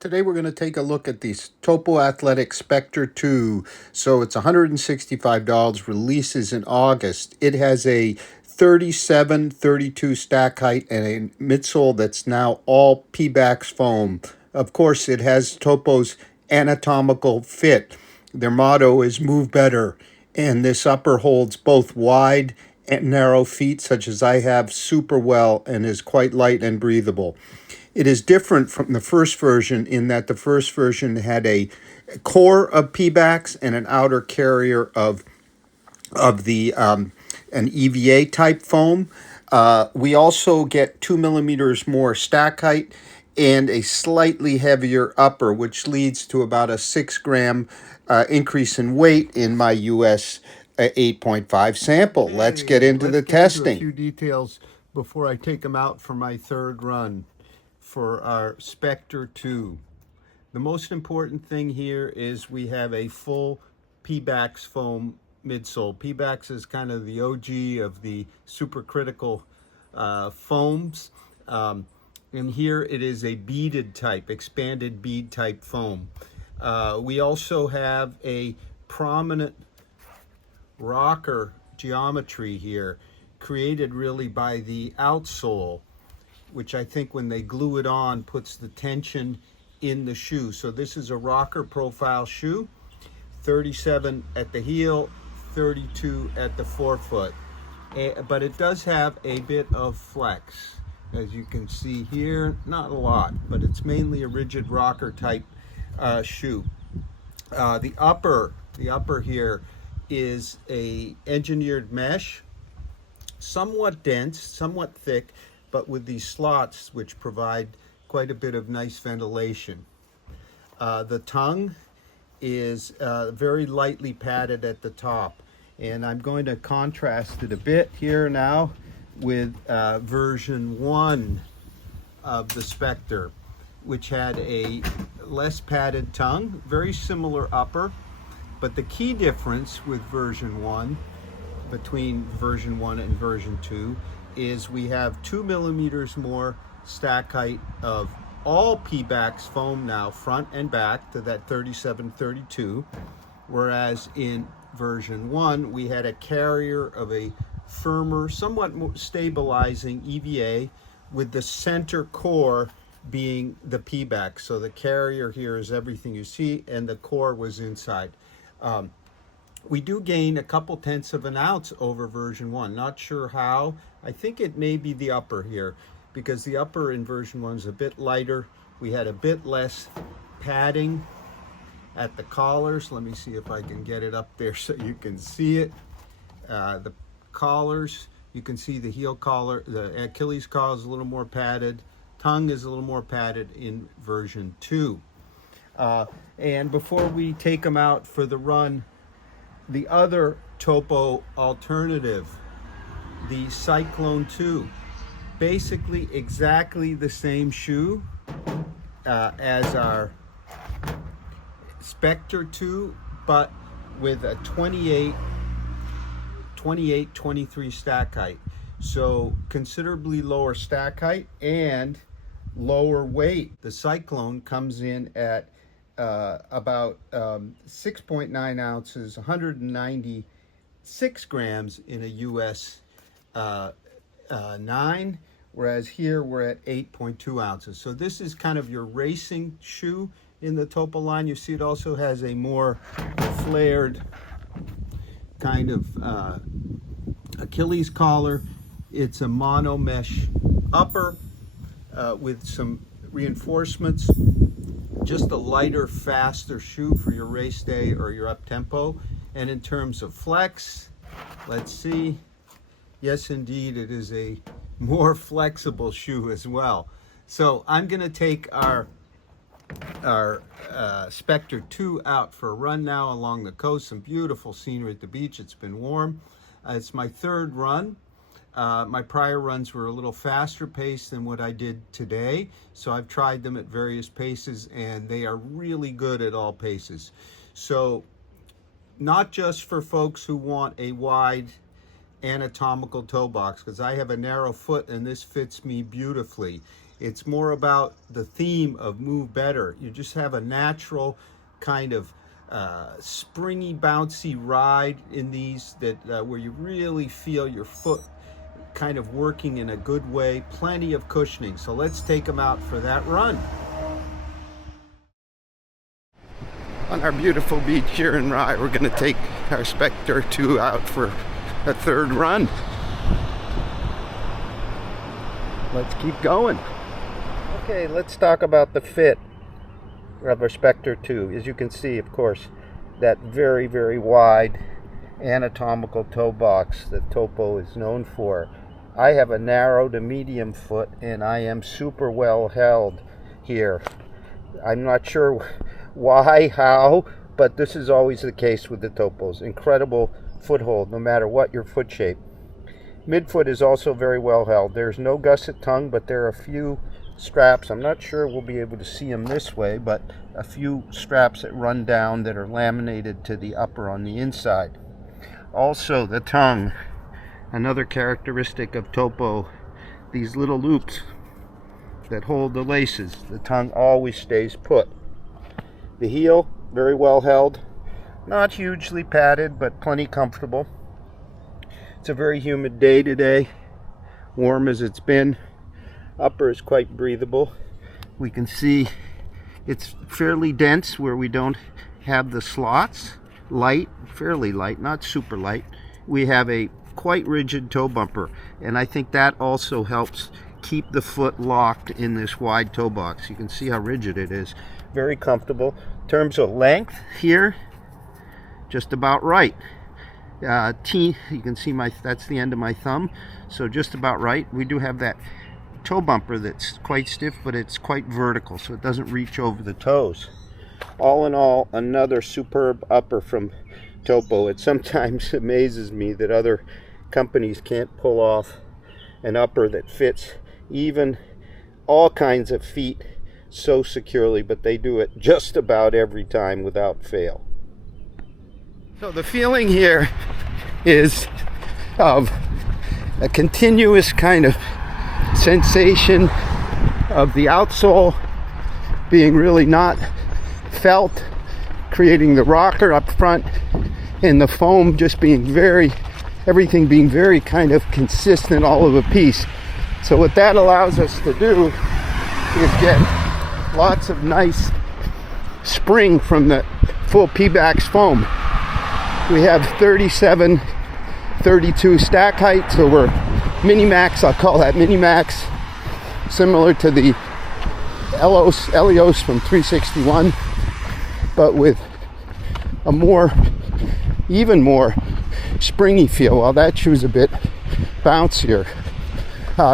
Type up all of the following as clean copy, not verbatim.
Today we're going to take a look at the Topo Athletic Specter 2. So it's $165, releases in August. It has a 37-32 stack height and a midsole that's now all PEBAX foam. Of course, it has Topo's anatomical fit. Their motto is move better, and this upper holds both wide and narrow feet, such as I have, super well, and is quite light and breathable. It is different from the first version in that the first version had a core of PEBAX and an outer carrier of the an EVA type foam. We also get 2 millimeters more stack height and a slightly heavier upper, which leads to about a 6-gram increase in weight in my US 8.5 sample. Let's get into the testing. A few details before I take them out for my third run for our Specter 2. The most important thing here is we have a full PEBAX foam midsole. PEBAX is kind of the OG of the supercritical foams. And here it is a beaded type, expanded bead type foam. We also have a prominent rocker geometry here, created really by the outsole, which I think when they glue it on puts the tension in the shoe. So this is a rocker profile shoe, 37 at the heel, 32 at the forefoot. But it does have a bit of flex, as you can see here. Not a lot, but it's mainly a rigid rocker type shoe. The upper here is a engineered mesh, somewhat dense, somewhat thick, but with these slots which provide quite a bit of nice ventilation. The tongue is very lightly padded at the top, and I'm going to contrast it a bit here now with version 1 of the Specter, which had a less padded tongue, very similar upper, but the key difference with version 1, between version 1 and version 2, is we have 2 millimeters more stack height of all PEBAX foam now, front and back, to that 37-32, whereas in version 1 we had a carrier of a firmer, somewhat more stabilizing EVA, with the center core being the PEBAX. So the carrier here is everything you see, and the core was inside. We do gain a couple tenths of an ounce over version 1. Not sure how. I think it may be the upper here, because the upper in version 1 is a bit lighter. We had a bit less padding at the collars. Let me see if I can get it up there so you can see it. The collars, you can see the heel collar, the Achilles collar is a little more padded. Tongue is a little more padded in version 2. And before we take them out for the run, the other Topo alternative, the Cyclone 2, basically exactly the same shoe as our Specter 2, but with a 23 stack height. So considerably lower stack height and lower weight. The Cyclone comes in at about 6.9 ounces, 196 grams in a US 9, whereas here we're at 8.2 ounces. So this is kind of your racing shoe in the Topo line. You see it also has a more flared kind of Achilles collar. It's a mono mesh upper with some reinforcements. Just a lighter, faster shoe for your race day or your up tempo. And in terms of flex, let's see. Yes, indeed, it is a more flexible shoe as well. So I'm going to take our Specter 2 out for a run now along the coast. Some beautiful scenery at the beach. It's been warm. It's my third run. My prior runs were a little faster paced than what I did today, so I've tried them at various paces, and they are really good at all paces. So not just for folks who want a wide anatomical toe box, because I have a narrow foot and this fits me beautifully. It's more about the theme of move better. You just have a natural kind of springy, bouncy ride in these that where you really feel your foot kind of working in a good way. Plenty of cushioning. So let's take them out for that run. On our beautiful beach here in Rye, we're going to take our Specter 2 out for a third run. Let's keep going. Okay, let's talk about the fit of our Specter 2. As you can see, of course, that very, very wide anatomical toe box that Topo is known for. I have a narrow to medium foot, and I am super well held here. I'm not sure why, how, but this is always the case with the Topos. Incredible foothold, no matter what your foot shape. Midfoot is also very well held. There's no gusset tongue, but there are a few straps. I'm not sure we'll be able to see them this way, but a few straps that run down that are laminated to the upper on the inside. Also, the tongue, another characteristic of Topo, these little loops that hold the laces. The tongue always stays put. The heel, very well held. Not hugely padded, but plenty comfortable. It's a very humid day today, warm as it's been. Upper is quite breathable. We can see it's fairly dense where we don't have the slots. Light, fairly light, not super light. We have a quite rigid toe bumper, and I think that also helps keep the foot locked in this wide toe box. You can see how rigid it is. Very comfortable. In terms of length here, just about right. You can see that's the end of my thumb, so just about right. We do have that toe bumper that's quite stiff, but it's quite vertical, so it doesn't reach over the toes. All in all, another superb upper from Topo. It sometimes amazes me that other companies can't pull off an upper that fits even all kinds of feet so securely, but they do it just about every time without fail. So the feeling here is of a continuous kind of sensation of the outsole being really not felt, creating the rocker up front, and the foam just being everything being very kind of consistent all of a piece. So what that allows us to do is get lots of nice spring from the full PEBAX foam. We have 37, 32 stack height, so we're mini-max. I'll call that mini-max, similar to the Elios from 361, but with a even more springy feel, while that shoe's a bit bouncier.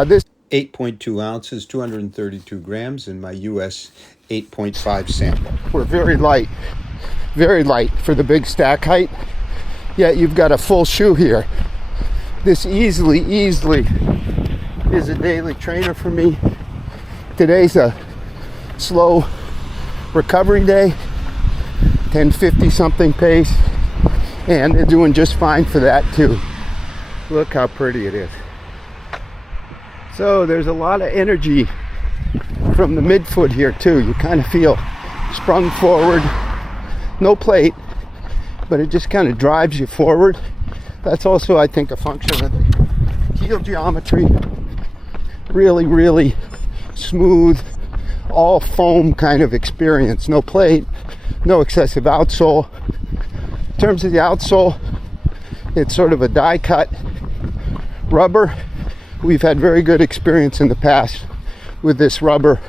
This 8.2 ounces, 232 grams in my US 8.5 sample. We're very light for the big stack height, yet you've got a full shoe here. This easily is a daily trainer for me. Today's a slow recovery day, 10:50 something pace, and they're doing just fine for that too. Look how pretty it is. So there's a lot of energy from the midfoot here too. You kind of feel sprung forward, no plate, but it just kind of drives you forward. That's also, I think, a function of the heel geometry. Really smooth, all foam kind of experience. No plate, no excessive outsole. In terms of the outsole, it's sort of a die cut rubber. We've had very good experience in the past with this rubber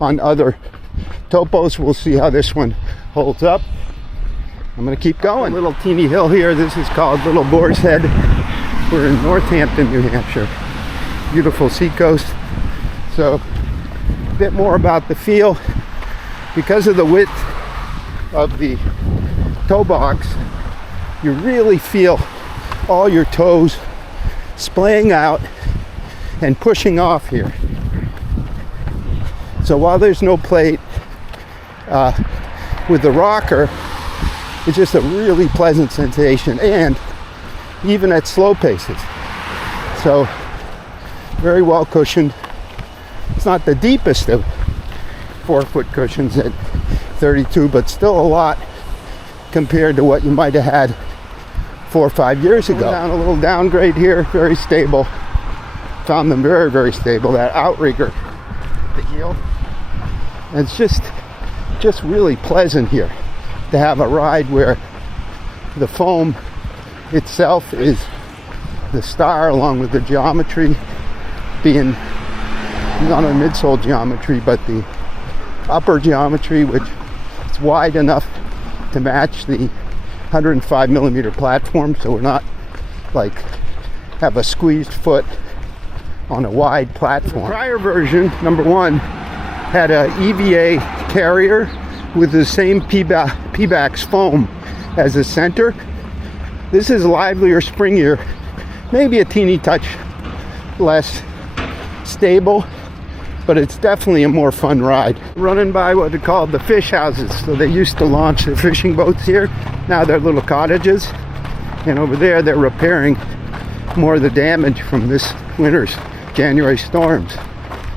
on other Topos. We'll see how this one holds up. I'm going to keep going. A little teeny hill here. This is called Little Boar's Head. We're in Northampton, New Hampshire. Beautiful seacoast. So a bit more about the feel. Because of the width of the toe box, you really feel all your toes splaying out and pushing off here. So while there's no plate with the rocker, it's just a really pleasant sensation, and even at slow paces. So very well cushioned. not the deepest of forefoot cushions at 32, but still a lot compared to what you might have had 4 or 5 years ago. Down a little downgrade here, very stable. Found them very, very stable. That outrigger, the heel. And it's just really pleasant here to have a ride where the foam itself is the star, along with the geometry being not a midsole geometry, but the upper geometry, which is wide enough to match the 105 millimeter platform, so we're not like have a squeezed foot on a wide platform. The prior version, number one, had a EVA carrier with the same PEBAX foam as the center. This is livelier, springier, maybe a teeny touch less stable, but it's definitely a more fun ride. Running by what they call the fish houses. So they used to launch the fishing boats here. Now they're little cottages. And over there they're repairing more of the damage from this winter's January storms.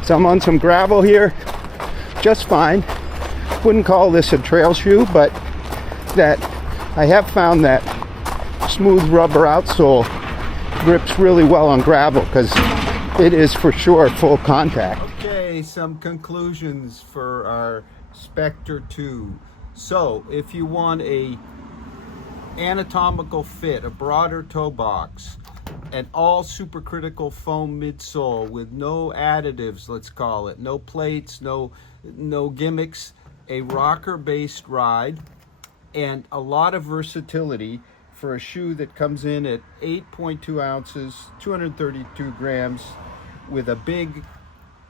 So I'm on some gravel here, just fine. Wouldn't call this a trail shoe, but that I have found that smooth rubber outsole grips really well on gravel, because it is for sure full contact. Okay, some conclusions for our Specter 2. So if you want a anatomical fit, a broader toe box, an all supercritical foam midsole with no additives, let's call it, no plates, no gimmicks, a rocker based ride, and a lot of versatility for a shoe that comes in at 8.2 ounces, 232 grams, with a big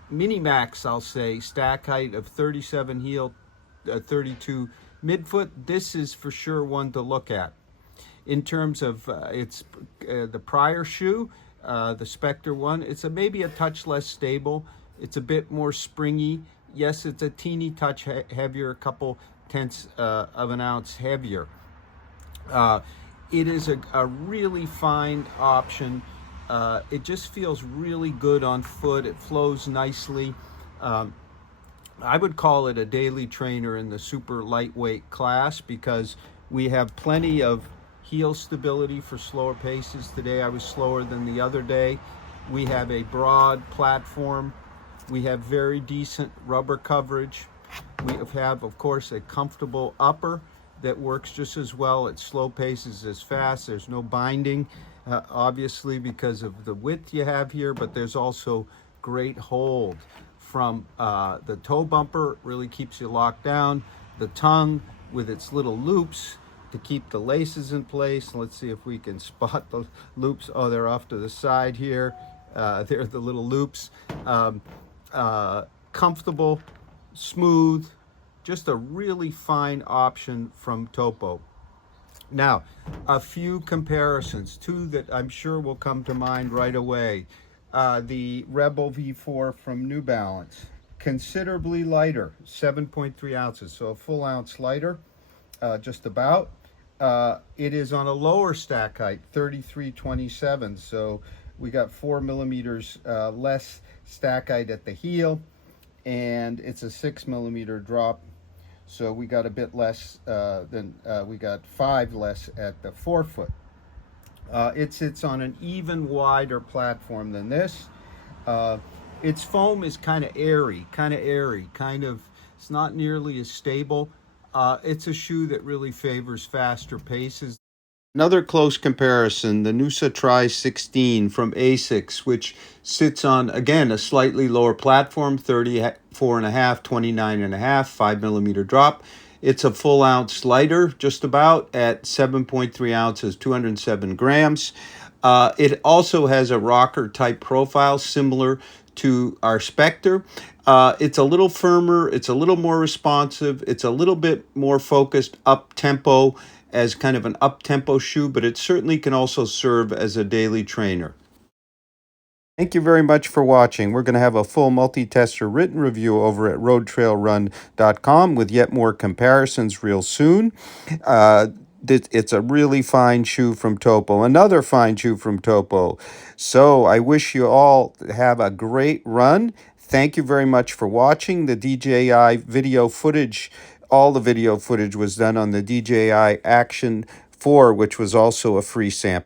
mini max, I'll say, stack height of 37 heel, 32 midfoot. This is for sure one to look at. In terms of the prior shoe, the Specter one, it's maybe a touch less stable. It's a bit more springy. Yes, it's a teeny touch heavier, a couple tenths of an ounce heavier. It is a really fine option. It just feels really good on foot. It flows nicely. I would call it a daily trainer in the super lightweight class, because we have plenty of heel stability for slower paces. Today I was slower than the other day. We have a broad platform. We have very decent rubber coverage. We have, of course, a comfortable upper that works just as well at slow paces as fast. There's no binding, obviously, because of the width you have here, but there's also great hold from the toe bumper. Really keeps you locked down. The tongue with its little loops to keep the laces in place. Let's see if we can spot the loops. Oh, they're off to the side here. They're the little loops. Comfortable, smooth, just a really fine option from Topo. Now, a few comparisons, two that I'm sure will come to mind right away. The Rebel V4 from New Balance, considerably lighter, 7.3 ounces, so a full ounce lighter, just about. It is on a lower stack height, 33.27, so we got 4 millimeters less stack height at the heel, and it's a 6 millimeter drop, so we got a bit less we got 5 less at the forefoot. It sits on an even wider platform than this. Its foam is kind of airy, it's not nearly as stable. It's a shoe that really favors faster paces. Another close comparison, the Noosa Tri6 from ASICS, which sits on, again, a slightly lower platform, 34.5, 29.5, 5 millimeter drop. It's a full ounce lighter, just about, at 7.3 ounces, 207 grams. It also has a rocker type profile similar to our Specter. It's a little firmer, it's a little more responsive, it's a little bit more focused up tempo as kind of an up-tempo shoe, but it certainly can also serve as a daily trainer. Thank you very much for watching. We're going to have a full multi-tester written review over at roadtrailrun.com with yet more comparisons real soon. It's a really fine shoe from Topo, another fine shoe from Topo. So I wish you all have a great run. Thank you very much for watching. The DJI video footage, all the video footage was done on the DJI Action 4, which was also a free sample.